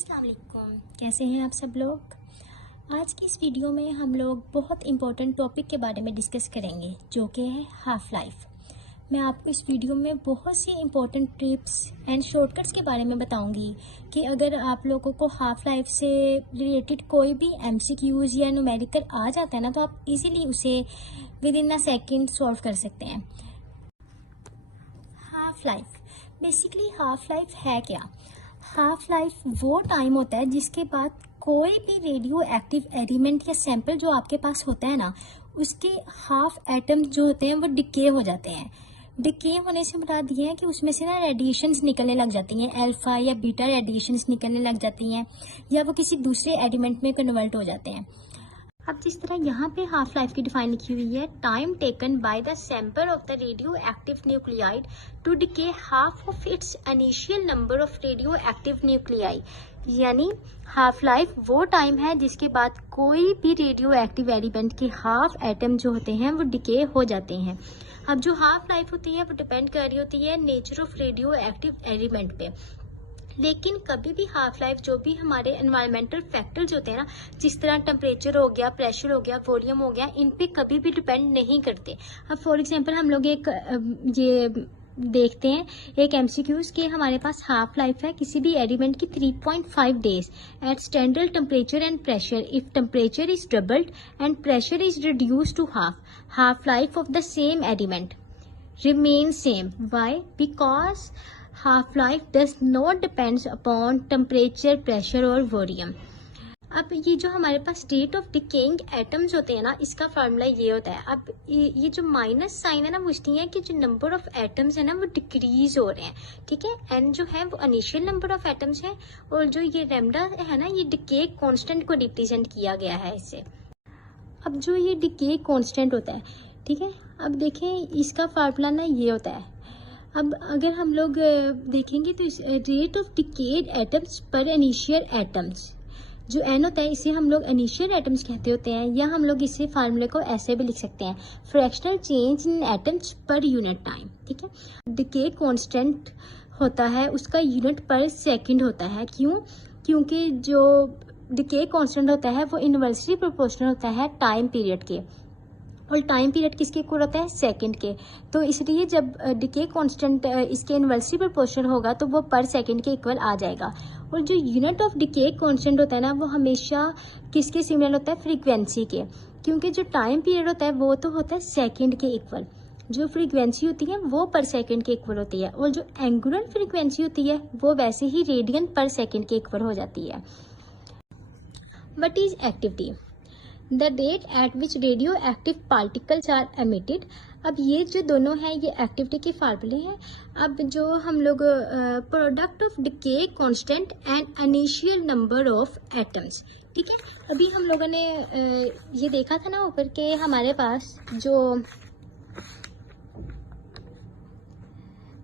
अस्सलाम वालेकुम, कैसे हैं आप सब लोग। आज की इस वीडियो में हम लोग बहुत इम्पोर्टेंट टॉपिक के बारे में डिस्कस करेंगे जो कि है हाफ लाइफ। मैं आपको इस वीडियो में बहुत सी इम्पोर्टेंट टिप्स एंड शॉर्टकट्स के बारे में बताऊंगी कि अगर आप लोगों को हाफ लाइफ से रिलेटेड कोई भी एमसीक्यूज या न्यूमेरिकल आ जाता है ना, तो आप इजीली उसे with in a second solve कर सकते हैं। Half life basically half life है क्या? हाफ लाइफ वो टाइम होता है जिसके बाद कोई भी रेडियो एक्टिव एलिमेंट या सैंपल जो आपके पास होता है ना, उसके हाफ एटम्स जो होते हैं वो डिके हो जाते हैं। डिके होने से मुराद ये है कि उसमें से ना रेडिएशंस निकलने लग जाती हैं, अल्फा या बीटा रेडिएशंस निकलने लग जाती हैं, या वो किसी दूसरे एलिमेंट में कन्वर्ट हो जाते हैं। अब जिस तरह यहाँ पे हाफ लाइफ की डिफाइन लिखी हुई है, time taken by the sample of the radio active nuclide to decay half of its initial number of radio active nuclei. यानी हाफ लाइफ वो टाइम है जिसके बाद कोई भी रेडियो एक्टिव एलिमेंट के हाफ एटम जो होते हैं वो डिके हो जाते हैं। अब जो हाफ लाइफ होती है वो डिपेंड कर रही होती है nature of radio active element पे, लेकिन कभी भी हाफ लाइफ जो भी हमारे एनवायरमेंटल फैक्टर्स होते हैं ना, जिस तरह टेम्परेचर हो गया, प्रेशर हो गया, वॉल्यूम हो गया, इन पे कभी भी डिपेंड नहीं करते। अब फॉर एग्जांपल हम लोग एक ये देखते हैं एक एमसीक्यूज के हमारे पास हाफ लाइफ है किसी भी एलिमेंट की 3.5 days at standard temperature and pressure if temperature is doubled and pressure is reduced to half life of the same element remain same. Why? Because half life does not depends upon temperature, pressure और volume. अब ये जो हमारे पास state of decaying atoms होते हैं ना, इसका formula ये होता है। अब ये जो माइनस साइन है ना, वो इसलिए है कि जो नंबर ऑफ एटम्स है ना वो डिक्रीज हो रहे हैं, ठीक है। एन जो है वो इनिशियल नंबर ऑफ एटम्स है, और जो ये लैम्डा है ना, ये डिके कांस्टेंट को रिप्रेजेंट किया गया है इससे। अब जो ये डिके कांस्टेंट होता है, ठीक है, अब देखें इसका फार्मूला ना ये होता है। अब अगर हम लोग देखेंगे तो रेट ऑफ डिकेड एटम्स पर इनिशियल एटम्स, जो एन होता है इसे हम लोग इनिशियल एटम्स कहते होते हैं, या हम लोग इसे फार्मूले को ऐसे भी लिख सकते हैं, fractional change in atoms per unit time, ठीक है। डिके कांस्टेंट होता है उसका यूनिट पर सेकंड होता है। क्यों? क्योंकि जो डिके कांस्टेंट होता है वो इनवर्सली प्रोपोर्शनल होता है टाइम पीरियड के, और टाइम पीरियड किसके इक्वल होता है? सेकंड के। तो इसलिए जब डिके कांस्टेंट इसके इनवर्सली प्रोपोर्शनल होगा तो वो पर सेकंड के इक्वल आ जाएगा। और जो यूनिट ऑफ डिके कांस्टेंट होता है ना, वो हमेशा किसके सिमिलर होता है? फ्रीक्वेंसी के। क्योंकि जो टाइम पीरियड होता है वो तो होता है सेकंड के इक्वल, जो फ्रीक्वेंसी होती है वो पर सेकंड के इक्वल होती है, और जो एंगुलर फ्रीक्वेंसी होती है वो वैसे ही रेडियन पर सेकंड के इक्वल हो जाती है। What is activity? The rate at which radio active particles are emitted. अब ये जो दोनों हैं ये एक्टिविटी के फार्मूले हैं। अब जो हम लोग product of decay constant and initial number of atoms, ठीक है। अभी हम लोगों ने ये देखा था ना ऊपर के हमारे पास जो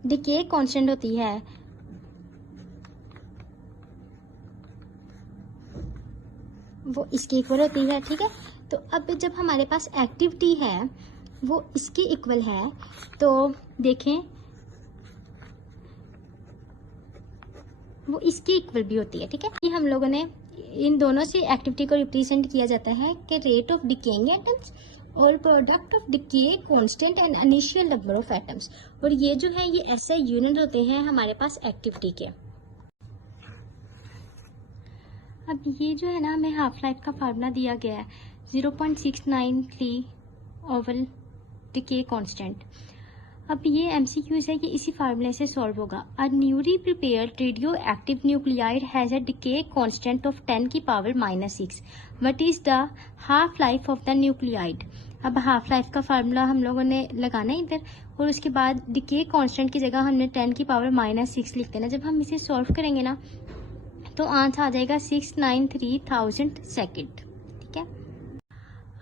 डिके कांस्टेंट होती है वो इसके इक्वल होती है, ठीक है। तो अब जब हमारे पास एक्टिविटी है वो इसके इक्वल है, तो देखें वो इसके इक्वल भी होती है, ठीक है। ये हम लोगों ने इन दोनों से एक्टिविटी को रिप्रेजेंट किया जाता है कि रेट ऑफ डिकेइंग एटम्स और product of decay constant and initial number of atoms, और ये जो है ये ऐसे यूनिट होते हैं हमारे पास एक्टिविटी के। अब ये जो है ना हमें हाफ लाइफ का फार्मूला दिया गया है 0.693 ओवल डिके कांस्टेंट। अब ये एमसीक्यूज है कि इसी फार्मूले से सॉल्व होगा। A newly prepared radio active nuclide has a decay constant of 10 की power -6। What is the half life of the nuclide? अब हाफ लाइफ का फार्मूला हम लोगों ने लगाना है इधर, और उसके बाद डिके कांस्टेंट की जगह हमने 10 की पावर -6 लिख देना। जब हम इसे सॉल्व करेंगे ना तो आंसर आ जाएगा 693,000 सेकेंड, ठीक है।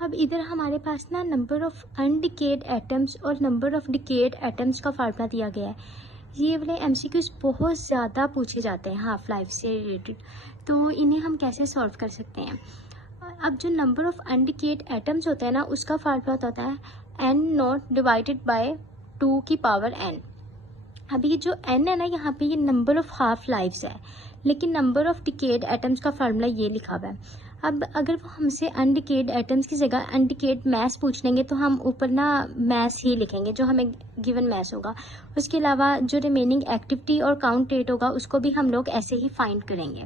अब इधर हमारे पास ना नंबर ऑफ अनडिकेड एटम्स और नंबर ऑफ डिकेड एटम्स का फार्मूला दिया गया है। ये वाले एमसीक्यूज बहुत ज़्यादा पूछे जाते हैं हाफ लाइफ से रिलेटेड, तो इन्हें हम कैसे सॉल्व कर सकते हैं? अब जो नंबर ऑफ अनडिकेड एटम्स होता है ना, उसका फार्मूला होता है n0 डिवाइडेड बाय 2 की पावर n। अब ये जो n है ना, यहाँ पे ये नंबर ऑफ हाफ लाइफ्स है, लेकिन नंबर ऑफ डिकेड एटम्स का फार्मूला ये लिखा हुआ है। अब अगर वो हमसे अनडिकेड एटम्स की जगह अनडिकेड मैस पूछ लेंगे तो हम ऊपर ना मैस ही लिखेंगे जो हमें गिवन मैस होगा। उसके अलावा जो रिमेनिंग एक्टिविटी और काउंट रेट होगा उसको भी हम लोग ऐसे ही फाइंड करेंगे।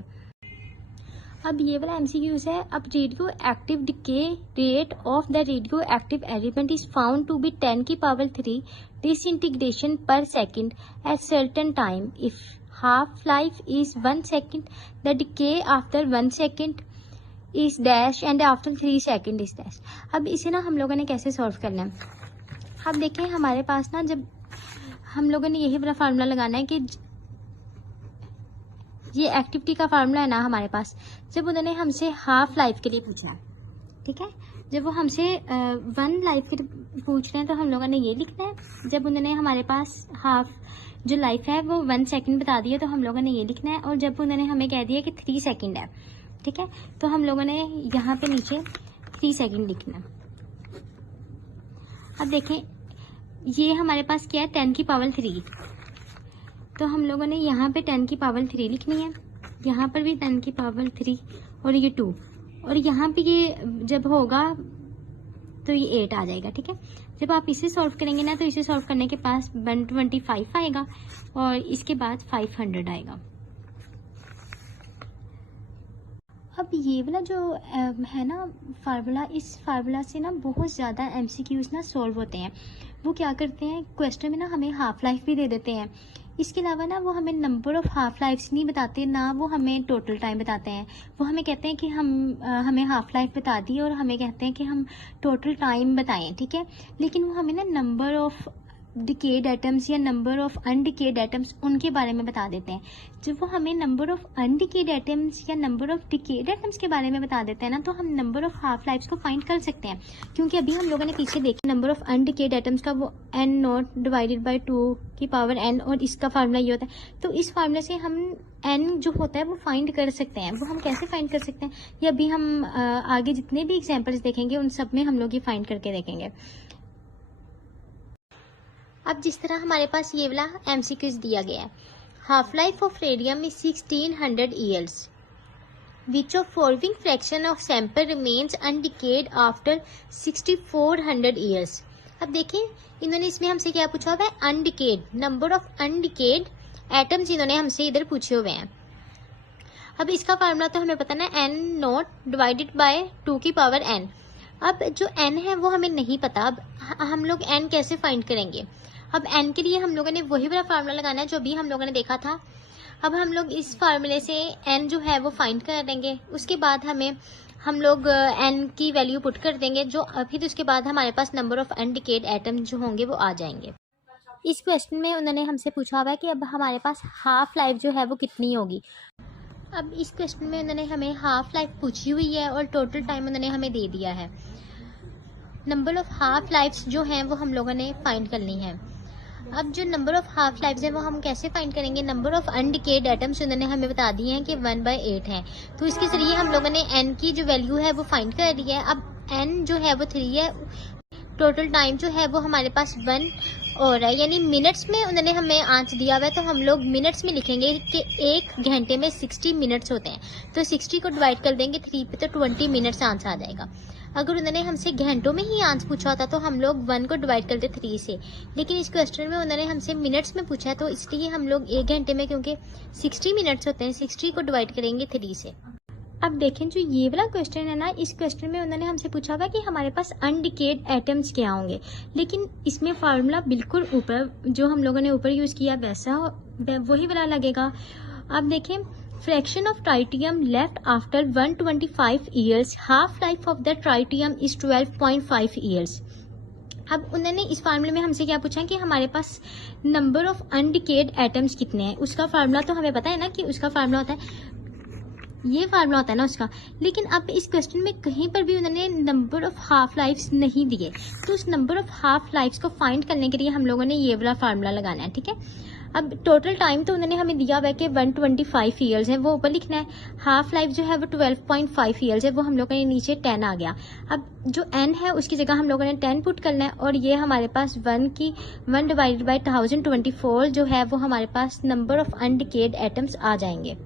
अब ये वाला एमसीक्यूज है। अब radio active decay rate of the radio active element is found to be 10 की पावर 3 डिसइंटीग्रेशन पर second at certain time. If half life is 1 second, the decay after 1 second is dash and after 3 second is dash. अब इसे ना हम लोगों ने कैसे solve करना है। अब देखें हमारे पास ना जब हम लोगों ने यही वाला फार्मूला लगाना है कि ये एक्टिविटी का फार्मूला है ना हमारे पास, जब उन्होंने हमसे हाफ लाइफ के लिए पूछना है, ठीक है, जब वो हमसे 1 लाइफ के लिए पूछ रहे हैं तो हम लोगों ने ये लिखना है। जब उन्होंने हमारे पास हाफ जो लाइफ है वो 1 सेकेंड बता दिया तो हम लोगों ने ये लिखना है। और जब उन्होंने हमें कह दिया कि 3 सेकेंड है, ठीक है, तो हम लोगों ने यहाँ पे नीचे 3 सेकेंड लिखना। अब देखें ये हमारे पास क्या है 10 की पावर 3, तो हम लोगों ने यहाँ पे 10 की पावर 3 लिखनी है, यहाँ पर भी 10 की पावर 3 और ये 2, और यहाँ पे ये जब होगा तो ये 8 आ जाएगा, ठीक है। जब आप इसे सॉल्व करेंगे ना तो इसे सॉल्व करने के पास 125 आएगा और इसके बाद 500 आएगा। अब ये वाला जो है ना फार्मूला, इस फार्मूला से ना बहुत ज़्यादा एमसीक्यूज ना सॉल्व होते हैं। वो क्या करते हैं क्वेश्चन में ना हमें हाफ लाइफ भी दे देते हैं। इसके अलावा ना वो हमें नंबर ऑफ हाफ लाइफ्स नहीं बताते, ना वो हमें टोटल टाइम बताते हैं। वो हमें कहते हैं कि हमें हाफ लाइफ बता दी और हमें कहते हैं कि हम टोटल टाइम बताएं, ठीक है। लेकिन वो हमें ना नंबर ऑफ डिकेड एटम्स या नंबर ऑफ अनडिकेड एटम्स उनके बारे में बता देते हैं। जब वो हमें नंबर ऑफ अनडिकेड एटम्स या नंबर ऑफ डिकेड एटम्स के बारे में बता देते हैं ना तो हम नंबर ऑफ हाफ लाइफ्स को फाइंड कर सकते हैं। क्योंकि अभी हम लोगों ने पीछे देखा नंबर ऑफ अनडिकेड एटम्स का वो n नॉट डिवाइडेड बाई 2 की पावर n, और इसका फार्मूला ये होता है। तो इस फार्मूला से हम n जो होता है वो फाइंड कर सकते हैं। वो हम कैसे फाइंड कर सकते हैं ये अभी हम आगे जितने भी एग्जाम्पल्स देखेंगे उन सब में हम लोग ये फाइंड करके देखेंगे। अब जिस तरह हमारे पास ये वाला एमसीक्यूज दिया गया है, half life of radium is 1600 years, which of following fraction of sample remains undecayed after 6400 years. अब देखें इन्होंने इसमें हमसे क्या पूछा हुआ है, undecayed, number of undecayed atoms इन्होंने हमसे इधर पूछे हुए हैं। अब इसका फार्मूला तो हमें पता ना, n नॉट डिवाइडेड बाय 2 की पावर n। अब जो n है वो हमें नहीं पता, अब हम लोग n कैसे फाइंड करेंगे। अब n के लिए हम लोगों ने वही वाला फार्मूला लगाना है जो भी हम लोगों ने देखा था। अब हम लोग इस फार्मूले से n जो है वो फाइंड कर देंगे, उसके बाद हम लोग n की वैल्यू पुट कर देंगे जो फिर उसके बाद हमारे पास नंबर ऑफ अनडिकेड एटम जो होंगे वो आ जाएंगे। इस क्वेश्चन में उन्होंने हमसे पूछा हुआ है कि अब हमारे पास हाफ लाइफ जो है वो कितनी होगी। अब इस क्वेश्चन में उन्होंने हमें हाफ लाइफ पूछी हुई है और टोटल टाइम उन्होंने हमें दे दिया है। नंबर ऑफ हाफ लाइफ्स जो हैं वो हम लोगों ने फाइंड करनी है। अब जो नंबर ऑफ हाफ लाइफ्स हैं वो हम कैसे फाइंड करेंगे, नंबर ऑफ अनडिकेड एटम्स उन्होंने हमें बता दिए हैं कि 1/8 है, तो इसके जरिए हम लोगों ने n की जो वैल्यू है वो फाइंड कर ली है। अब n जो है वो 3 है, टोटल टाइम जो है वो हमारे पास 1 और है, यानी मिनट्स में उन्होंने हमें आंसर दिया हुआ है तो हम लोग मिनट्स में लिखेंगे कि 1 घंटे में 60 मिनट्स होते हैं, तो 60 को डिवाइड कर देंगे 3 पे तो 20 मिनट्स आंसर आ जाएगा। अगर उन्होंने हमसे घंटों में ही आंसर पूछा होता तो हम लोग 1 को डिवाइड करते 3 से, लेकिन इस क्वेश्चन में उन्होंने हमसे मिनट्स में पूछा है तो इसलिए हम लोग 1 घंटे में, क्योंकि 60 मिनट्स होते हैं, 60 को डिवाइड करेंगे 3 से। अब देखें जो ये वाला क्वेश्चन है ना, इस क्वेश्चन में उन्होंने हमसे पूछा हुआ कि हमारे पास अनडिकेड एटम्स क्या होंगे, लेकिन इसमें फार्मूला बिल्कुल ऊपर जो हम लोगों ने ऊपर यूज़ किया वैसा वही वाला लगेगा। अब देखें fraction of tritium left after 125 years, half life of the tritium is 12.5 years. अब उन्होंने इस फार्मूले में हमसे क्या पूछा कि हमारे पास नंबर ऑफ अनडिकेड एटम्स कितने हैं। उसका फार्मूला तो हमें पता है ना कि उसका फार्मूला होता है, ये फार्मूला होता है ना उसका, लेकिन अब इस क्वेश्चन में कहीं पर भी उन्होंने नंबर ऑफ हाफ लाइफ्स नहीं दिए, तो उस नंबर ऑफ हाफ लाइफ्स को फाइंड करने के लिए हम लोगों ने ये वाला फार्मूला लगाना है, ठीक है। अब टोटल टाइम तो उन्होंने हमें दिया हुआ है कि 125 ईयर्स है, वो ऊपर लिखना है। हाफ लाइफ जो है वो 12.5 ईयर्स है, वो हम लोगों ने नीचे 10 आ गया। अब जो n है उसकी जगह हम लोगों ने 10 पुट करना है और ये हमारे पास 1 डिवाइडेड बाई 1024 जो है वो हमारे पास नंबर ऑफ अनडिकेड एटम्स आ जाएंगे।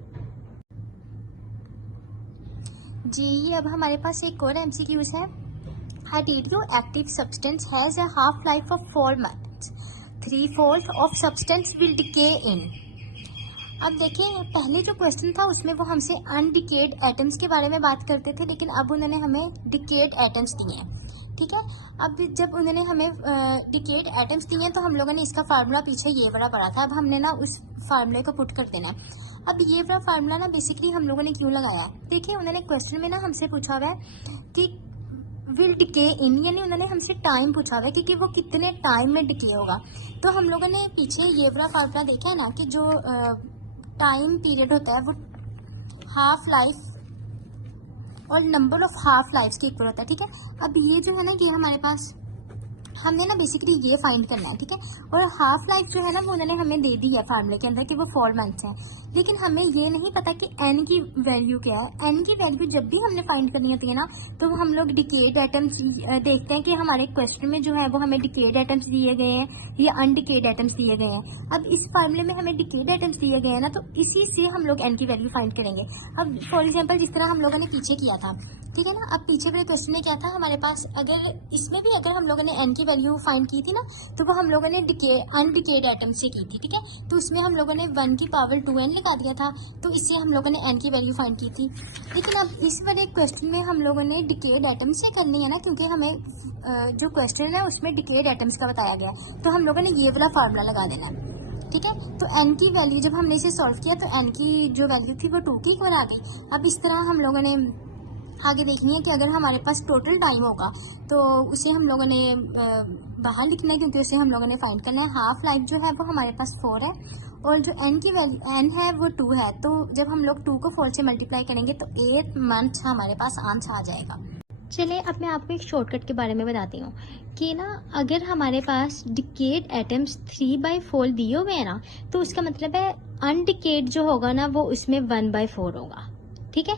जी, अब हमारे पास एक और MCQs है। A radioactive substance has a half-life of 4 months. 3/4 of substance will decay in. अब देखिए, पहले जो क्वेश्चन था उसमें वो हमसे अनडिकेड एटम्स के बारे में बात करते थे, लेकिन अब उन्होंने हमें डिकेड एटम्स दिए हैं। ठीक है, अब जब उन्होंने हमें डिकेड एटम्स दिए हैं तो हम लोगों ने इसका फार्मूला पीछे ये वाला पढ़ा था। अब हमने ना उस फार्मूले को पुट कर देना है। अब ये वाला फार्मूला ना बेसिकली हम लोगों ने क्यों लगाया है, देखिए उन्होंने क्वेश्चन में ना हमसे पूछा हुआ है कि विल डिके इन, यानी उन्होंने हमसे टाइम पूछा हुआ है कि वो कितने टाइम में डिके होगा। तो हम लोगों ने पीछे ये वाला फार्मूला देखा है ना कि जो टाइम पीरियड होता है वो हाफ लाइफ और नंबर ऑफ हाफ लाइफ के इक्वल होता है। ठीक है, अब ये जो है ना ये हमारे पास हमने ना बेसिकली ये फाइंड करना है। ठीक है, और हाफ लाइफ जो है ना वो उन्होंने हमें दे दी है फार्मूले के अंदर कि वो 4 मंथ्स है, लेकिन हमें ये नहीं पता कि एन की वैल्यू क्या है। एन की वैल्यू जब भी हमने फाइंड करनी होती है ना तो हम लोग डिकेड एटम्स देखते हैं कि हमारे क्वेश्चन में जो है वो हमें डिकेड एटम्स दिए गए हैं या अनडिकेड एटम्स दिए गए हैं। अब इस फार्मूले में हमें डिकेड एटम्स दिए गए हैं ना, तो इसी से हम लोग एन की वैल्यू फाइंड करेंगे। अब फॉर एग्जाम्पल जिस तरह हम लोगों ने पीछे किया था, ठीक है ना, अब पीछे वाले क्वेश्चन में क्या था हमारे पास, अगर इसमें भी अगर हम लोगों ने एन की वैल्यू फाइंड की थी ना तो वो हम लोगों ने अनडिकेड एटम से की थी। ठीक है, तो उसमें हम लोगों ने 1 की पावर 2n लगा दिया था, तो इससे हम लोगों ने एन की वैल्यू फाइंड की थी। लेकिन अब इस वाले क्वेश्चन में हम लोगों ने डिकेड एटम से करनी है ना, क्योंकि हमें जो क्वेश्चन है उसमें डिकेड एटम्स का बताया गया है, तो हम लोगों ने ये वाला फार्मूला लगा देना है। ठीक है, तो एन की वैल्यू जब हमने इसे सॉल्व किया तो एन की जो वैल्यू थी वो 2 की इक्वल आ गई। अब इस तरह हम लोगों ने आगे देखनी है कि अगर हमारे पास टोटल टाइम होगा तो उसे हम लोगों ने बाहर लिखना है, क्योंकि उसे हम लोगों ने फाइंड करना है। हाफ लाइफ जो है वो हमारे पास 4 है और जो एन की वैल्यू एन है वो 2 है, तो जब हम लोग 2 को 4 से मल्टीप्लाई करेंगे तो 8 मंथ हमारे पास आंसर आ जाएगा। चलिए अब मैं आपको एक शॉर्टकट के बारे में बताती हूँ कि ना अगर हमारे पास डिकेड एटम्स 3/4 दिए हुए हैं ना, तो उसका मतलब है अनडिकेड जो होगा ना वो उसमें 1/4 होगा। ठीक है,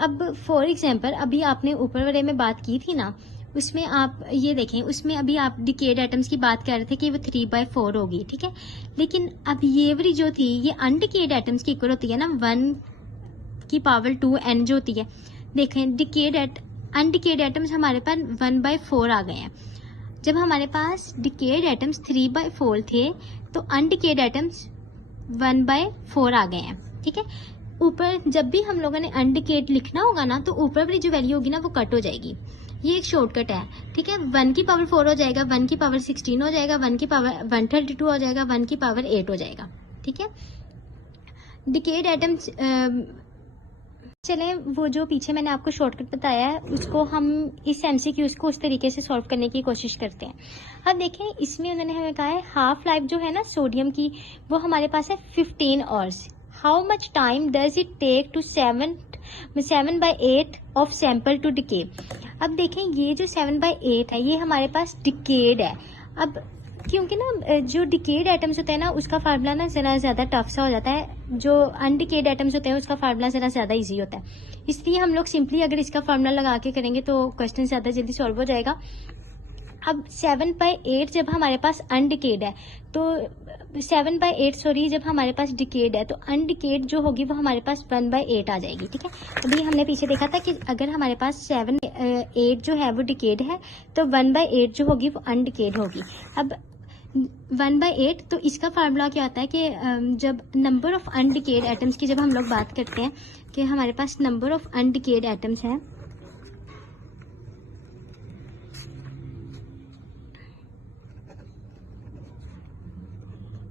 अब फॉर एग्जाम्पल अभी आपने ऊपर वाले में बात की थी ना, उसमें आप ये देखें, उसमें अभी आप डिकेड एटम्स की बात कर रहे थे कि वो 3/4 होगी। ठीक है, लेकिन अब ये वाली जो थी ये अनडिकेड एटम्स की इक्वल होती है ना 1 की पावर 2n जो होती है। देखें अनडिकेड एटम्स हमारे पास 1/4 आ गए हैं। जब हमारे पास डिकेड एटम्स 3/4 थे तो अनडिकेड एटम्स 1/4 आ गए हैं। ठीक है, ऊपर जब भी हम लोगों ने अनडिकेड लिखना होगा ना तो ऊपर वाली जो वैल्यू होगी ना वो कट हो जाएगी। ये एक शॉर्टकट है। ठीक है, 1 की पावर 4 हो जाएगा, 1 की पावर 16 हो जाएगा, 1 की पावर 132 हो जाएगा, 1 की पावर 8 हो जाएगा। ठीक है, डिकेड एटम्स चलें वो जो पीछे मैंने आपको शॉर्टकट बताया है उसको हम इस MCQs को उस तरीके से सॉल्व करने की कोशिश करते हैं। अब देखें इसमें उन्होंने हमें कहा है हाफ लाइफ जो है ना सोडियम की वो हमारे पास है 15 hours. How much time does it take to 7/8 of sample to decay. अब देखें ये जो 7/8 है ये हमारे पास डिकेड है। अब क्योंकि ना जो डिकेड एटम्स होते हैं ना उसका फार्मूला ना ज़रा ज़्यादा टफ सा हो जाता है, जो अनडिकेड एटम्स होते हैं उसका फार्मूला ज़रा ज़्यादा इजी होता है, इसलिए हम लोग सिंपली अगर इसका फार्मूला लगा के करेंगे तो क्वेश्चन ज़्यादा जल्दी सॉल्व हो जाएगा। अब 7/8 जब हमारे पास अनडिकेड है तो 7/8 सॉरी जब हमारे पास डिकेड है तो अनडिकेड जो होगी वो हमारे पास 1/8 आ जाएगी। ठीक है, अभी हमने पीछे देखा था कि अगर हमारे पास 7/8 जो है वो डिकेड है तो 1/8 जो होगी वो अनडिकेड होगी। अब 1/8 तो इसका फार्मूला क्या होता है कि जब नंबर ऑफ अनडिकेड एटम्स की जब हम लोग बात करते हैं कि हमारे पास नंबर ऑफ अनडिकेड एटम्स हैं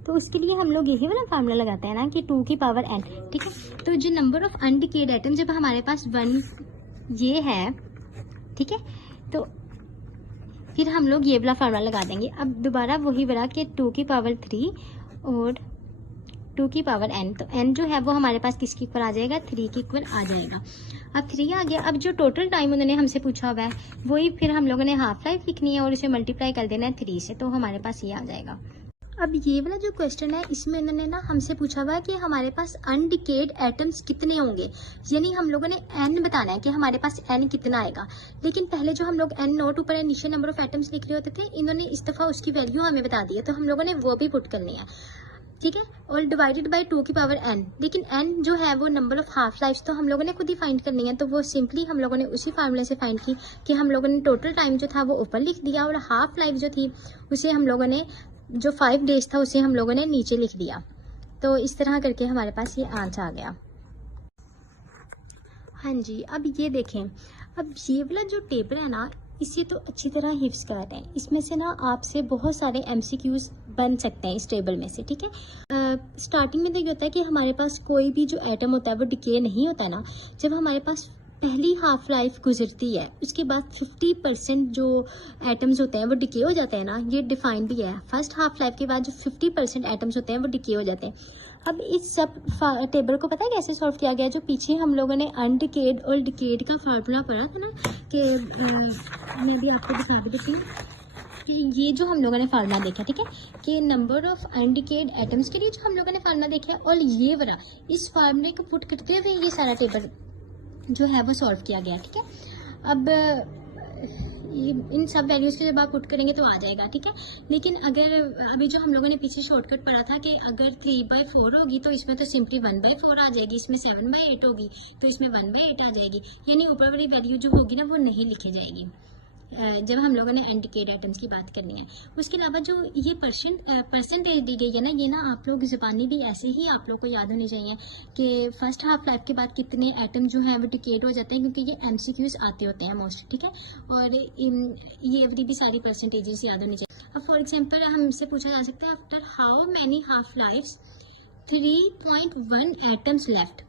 तो उसके लिए हम लोग यही वाला फार्मूला लगाते हैं ना कि 2 की पावर n। ठीक है, तो जो नंबर ऑफ अनडिकेड एटम जब हमारे पास 1 ये है, ठीक है, तो फिर हम लोग ये वाला फार्मूला लगा देंगे। अब दोबारा वही वाला कि 2 की पावर 3 और 2 की पावर n, तो n जो है वो हमारे पास किसकी इक्वल आ जाएगा, 3 की इक्वल आ जाएगा। अब 3 आ गया। अब जो टोटल टाइम उन्होंने हमसे पूछा हुआ है वही फिर हम लोगों ने हाफ लाइफ लिखनी है और उसे मल्टीप्लाई कर देना है 3 से, तो हमारे पास ये आ जाएगा। अब ये वाला जो क्वेश्चन है इसमें उन्होंने ना हमसे पूछा हुआ है कि हमारे पास अनडिकेड एटम्स कितने होंगे, यानी हम लोगों ने n बताना है कि हमारे पास n कितना आएगा। लेकिन पहले जो हम लोग n नोट ऊपर इनिशियल नंबर ऑफ एटम्स लिख रहे होते थे, इन्होंने इस दफ़ा उसकी वैल्यू हमें बता दी है, तो हम लोगों ने वो भी पुट करनी है। ठीक है, और डिवाइडेड बाय 2 की पावर n। लेकिन n जो है वो नंबर ऑफ हाफ लाइफ तो हम लोगों ने खुद ही फाइंड करनी है, तो वो सिंपली हम लोगों ने उसी फार्मूले से फाइंड की कि हम लोगों ने टोटल टाइम जो था वो ऊपर लिख दिया और हाफ लाइफ जो थी उसे हम लोगों ने, जो 5 डेज था उसे हम लोगों ने नीचे लिख दिया। तो इस तरह करके हमारे पास ये आंसर आ गया। हाँ जी, अब ये देखें, अब ये वाला जो टेबल है ना, इसे तो अच्छी तरह हिफ्स करते हैं। इसमें से ना आपसे बहुत सारे MCQs बन सकते हैं इस टेबल में से, ठीक है। स्टार्टिंग में तो ये होता है कि हमारे पास कोई भी जो एटम होता है वो डिके नहीं होता है ना। जब हमारे पास पहली हाफ लाइफ गुजरती है उसके बाद 50% जो एटम्स होते हैं वो डिके हो जाते हैं ना, ये डिफाइंड भी है। फर्स्ट हाफ लाइफ के बाद जो 50% एटम्स होते हैं वो डिके हो जाते हैं। अब इस सब टेबल को पता है कैसे सॉल्व किया गया? जो पीछे हम लोगों ने अनडिकेड और डिकेड का फार्मूला पढ़ा था ना, कि मैं भी आपको दिखा भी देती हूँ कि ये जो हम लोगों ने फार्मूला देखा, ठीक है, कि नंबर ऑफ अनडिकेड एटम्स के लिए जो हम लोगों ने फार्मूला देखा है, और ये वाला इस फार्मूले को पुट करते हुए ये सारा टेबल जो है वो सॉल्व किया गया, ठीक है। अब इन सब वैल्यूज़ के जब आप पुट करेंगे तो आ जाएगा, ठीक है। लेकिन अगर अभी जो हम लोगों ने पीछे शॉर्टकट पढ़ा था कि अगर 3/4 होगी तो इसमें तो सिंपली 1/4 आ जाएगी, इसमें 7/8 होगी तो इसमें 1/8 आ जाएगी, यानी ऊपर वाली वैल्यू जो होगी ना वो नहीं लिखी जाएगी जब हम लोगों ने अनडिकेड एटम्स की बात करनी है। उसके अलावा जो ये परसेंटेज दी गई है ना, ये ना आप लोग ज़बानी भी ऐसे ही आप लोग को याद होनी चाहिए कि फर्स्ट हाफ लाइफ के बाद कितने एटम जो हैं वो डिकेड हो जाते हैं, क्योंकि ये MCQs आते होते हैं मोस्ट, ठीक है। और ये वाली भी सारी परसेंटेजेस याद होनी चाहिए। अब फॉर एग्जाम्पल हमसे पूछा जा सकता है after how many half lives 3.1 atoms left,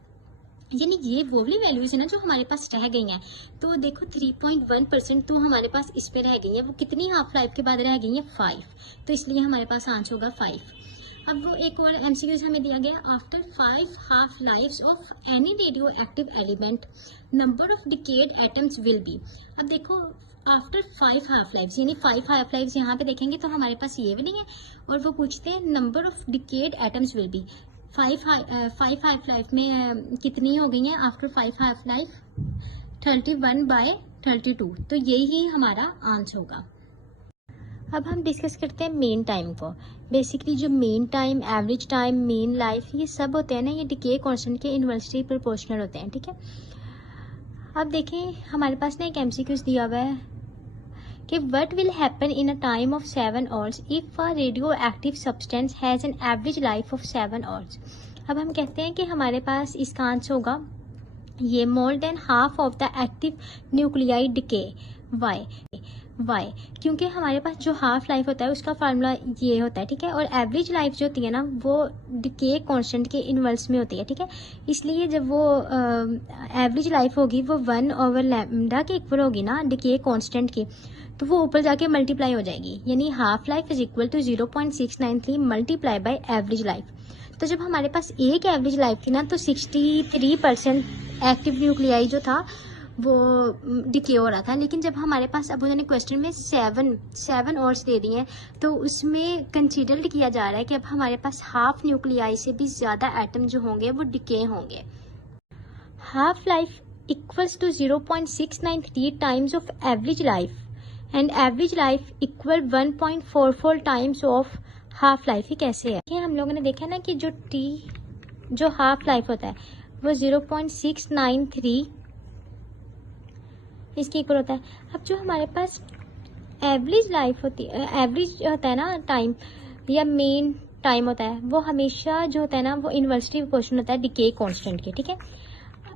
यानी ये वो वाली वैल्यूज है ना जो हमारे पास रह गई हैं। तो देखो 3.1% तो हमारे पास इस पे रह गई है, वो कितनी हाफ लाइफ के बाद रह गई है? 5, तो इसलिए हमारे पास आंसर होगा 5। अब वो एक और MCQ हमें दिया गया, after 5 half lives of any radio active element number of decayed atoms will be. अब देखो आफ्टर 5 हाफ लाइफ्स, यानी 5 हाफ लाइफ्स यहाँ पे देखेंगे तो हमारे पास ये भी नहीं है, और वो पूछते हैं number of decayed atoms will B. 5 half life में कितनी हो गई हैं? आफ्टर 5 हाफ लाइफ 31/32, तो यही हमारा आंसर होगा। अब हम डिस्कस करते हैं मेन टाइम को। बेसिकली जो main time, average time, main life, ये सब होते हैं ना, ये डिके कांस्टेंट के इन्वर्सली प्रोपोर्शनल होते हैं, ठीक है। अब देखें हमारे पास ना एक MCQ दिया हुआ है कि what will happen in a time of 7 hours if a radioactive substance has an average life of 7 hours। अब हम कहते हैं कि हमारे पास इसका आंसर होगा ये more than half of the active nuclei decay। Why क्योंकि हमारे पास जो हाफ लाइफ होता है उसका फार्मूला ये होता है, ठीक है, और एवरेज लाइफ जो होती है ना वो डिके कांस्टेंट के इनवर्स में होती है, ठीक है। इसलिए जब वो एवरेज लाइफ होगी वो 1/λ के इक्वल होगी ना डिके कांस्टेंट की, तो वो ऊपर जाके मल्टीप्लाई हो जाएगी, यानी half life is equal to 0.693 multiply by average life. तो जब हमारे पास एक एवरेज लाइफ थी ना तो 63% एक्टिव न्यूक्लियाई जो था वो डिके हो रहा था। लेकिन जब हमारे पास अब उन्होंने क्वेश्चन में 7 आवर्स दे दिए हैं तो उसमें कंसीडर किया जा रहा है कि अब हमारे पास हाफ न्यूक्लियाई से भी ज़्यादा एटम जो होंगे वो डिके होंगे। Half life equals to 0.693 times of average life and average life equal 1.44 times of half life. ही कैसे है? हम लोगों ने देखा ना कि जो हाफ लाइफ होता है वो 0.693 इसके इक्वल होता है। अब जो हमारे पास एवरेज लाइफ होती है, एवरेज होता है ना टाइम या मेन टाइम होता है, वो हमेशा जो होता है ना वो इन्वर्सली प्रोपोर्शनल होता है डिके कांस्टेंट के, ठीक है।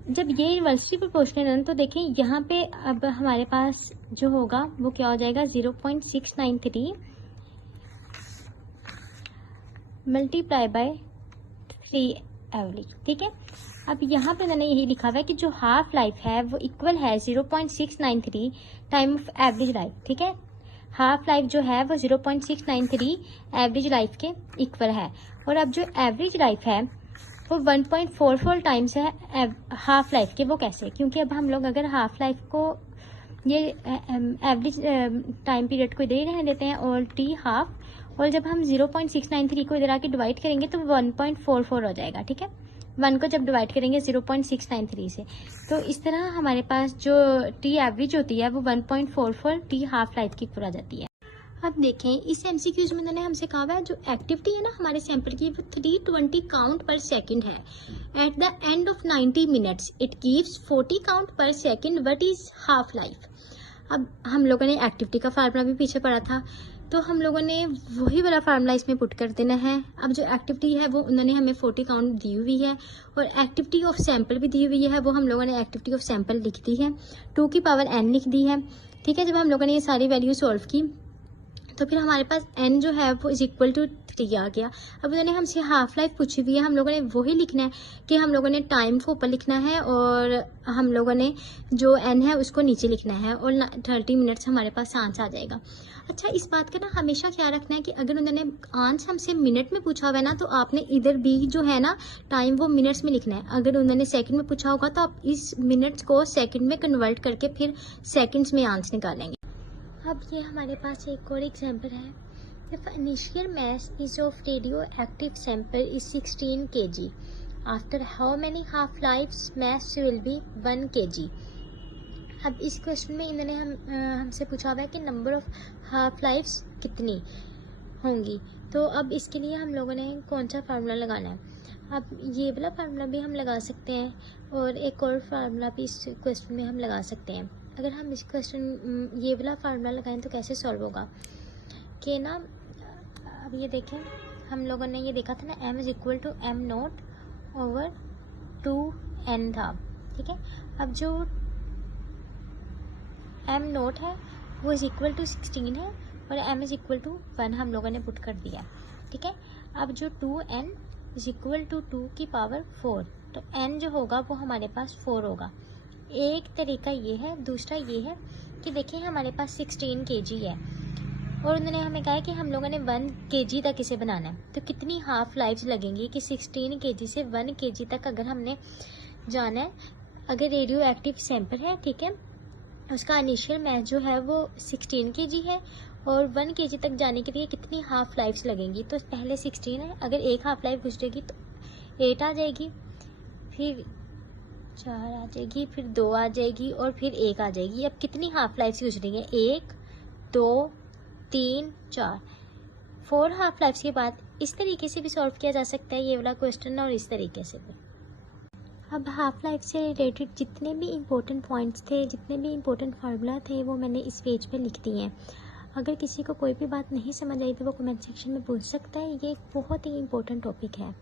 जब ये इन्वर्सली प्रोपोर्शनल है तो देखें यहाँ पे अब हमारे पास जो होगा वो क्या हो जाएगा 0.693 मल्टीप्लाई बाय 3 एवरेज, ठीक है। अब यहाँ पे मैंने यही लिखा हुआ है कि जो हाफ लाइफ है वो इक्वल है 0.693 टाइम ऑफ एवरेज लाइफ, ठीक है। हाफ लाइफ जो है वो 0.693 एवरेज लाइफ के इक्वल है, और अब जो एवरेज लाइफ है वो 1.44 टाइम्स है हाफ लाइफ के। वो कैसे? क्योंकि अब हम लोग अगर हाफ लाइफ को ये एवरेज टाइम पीरियड को इधर ही रहने देते हैं और टी हाफ, और जब हम 0.693 को इधर आके डिवाइड करेंगे तो 1.44 हो जाएगा, ठीक है। 1 को जब डिवाइड करेंगे 0.693 से, तो इस तरह हमारे पास जो टी एवरेज होती है वो 1.44 टी हाफ लाइफ की इक्वल आ जाती है। अब देखें इस एमसीक्यूज में उन्होंने हमसे कहा हुआ है जो एक्टिविटी है ना हमारे सैंपल की वो 320 काउंट पर सेकंड है। At the end of 90 minutes it gives 40 count per second, what is half life. अब हम लोगों ने एक्टिविटी का फार्मूला भी पीछे पढ़ा था, तो हम लोगों ने वही वाला फार्मूला इसमें पुट कर देना है। अब जो एक्टिविटी है वो उन्होंने हमें 40 काउंट दी हुई है और एक्टिविटी ऑफ सैंपल भी दी हुई है, वो हम लोगों ने एक्टिविटी ऑफ सैंपल लिख दी है, 2 की पावर n लिख दी है। ठीक है, जब हम लोगों ने ये सारी वैल्यू सॉल्व की तो फिर हमारे पास n जो है वो इज इक्वल टू 3 आ गया। अब उन्होंने हमसे हाफ लाइफ पूछी हुई है, हम लोगों ने वही लिखना है कि हम लोगों ने टाइम को ऊपर लिखना है और हम लोगों ने जो n है उसको नीचे लिखना है और 30 मिनट्स हमारे पास आंसर आ जाएगा। अच्छा, इस बात का ना हमेशा ख्याल रखना है कि अगर उन्होंने आंसर हमसे मिनट में पूछा हुआ है ना तो आपने इधर भी जो है ना टाइम वो मिनट्स में लिखना है। अगर उन्होंने सेकंड में पूछा होगा तो आप इस मिनट्स को सेकंड में कन्वर्ट करके फिर सेकंड्स में आंसर निकालेंगे। अब ये हमारे पास एक और एग्जांपल है। If initial mass is of radio active sample is 16 kg, after how many half lives mass will be 1 kg। अब इस क्वेश्चन में इन्होंने हमसे पूछा हुआ है कि नंबर ऑफ हाफ लाइफ्स कितनी होंगी। तो अब इसके लिए हम लोगों ने कौन सा फार्मूला लगाना है। अब ये वाला फार्मूला भी हम लगा सकते हैं और एक और फार्मूला भी इस क्वेश्चन में हम लगा सकते हैं। अगर हम इस क्वेश्चन ये वाला फार्मूला लगाएं तो कैसे सॉल्व होगा कि ना, अब ये देखें हम लोगों ने ये देखा था ना m is equal to m not over 2n था। ठीक है, अब जो m नॉट है वो इज इक्वल टू 16 है और m इज इक्वल टू 1 हम लोगों ने पुट कर दिया। ठीक है, अब जो 2n इज इक्वल टू 2 की पावर 4, तो n जो होगा वो हमारे पास 4 होगा। एक तरीका ये है, दूसरा ये है कि देखिए हमारे पास 16 kg है और उन्होंने हमें कहा है कि हम लोगों ने 1 kg तक इसे बनाना है, तो कितनी हाफ लाइफ्स लगेंगी कि 16 kg से 1 kg तक अगर हमने जाना है। अगर रेडियो एक्टिव सैंपल है, ठीक है, उसका इनिशियल मास जो है वो 16 kg है और 1 kg तक जाने के लिए कितनी हाफ लाइफ्स लगेंगी। तो पहले 16 है, अगर एक हाफ लाइफ गुजरेगी तो 8 आ जाएगी, फिर 4 आ जाएगी, फिर 2 आ जाएगी और फिर 1 आ जाएगी। अब कितनी हाफ लाइफ्स गुजरेंगे, 1 2 3 4 4 हाफ लाइफ्स के बाद इस तरीके से भी सॉल्व किया जा सकता है ये वाला क्वेश्चन और इस तरीके से भी। अब हाफ लाइफ से रिलेटेड जितने भी इम्पोर्टेंट पॉइंट्स थे, जितने भी इम्पोर्टेंट फार्मूला थे वो मैंने इस पेज पे लिख दिए हैं। अगर किसी को कोई भी बात नहीं समझ आई तो वो कमेंट सेक्शन में पूछ सकता है। ये एक बहुत ही इम्पोर्टेंट टॉपिक है।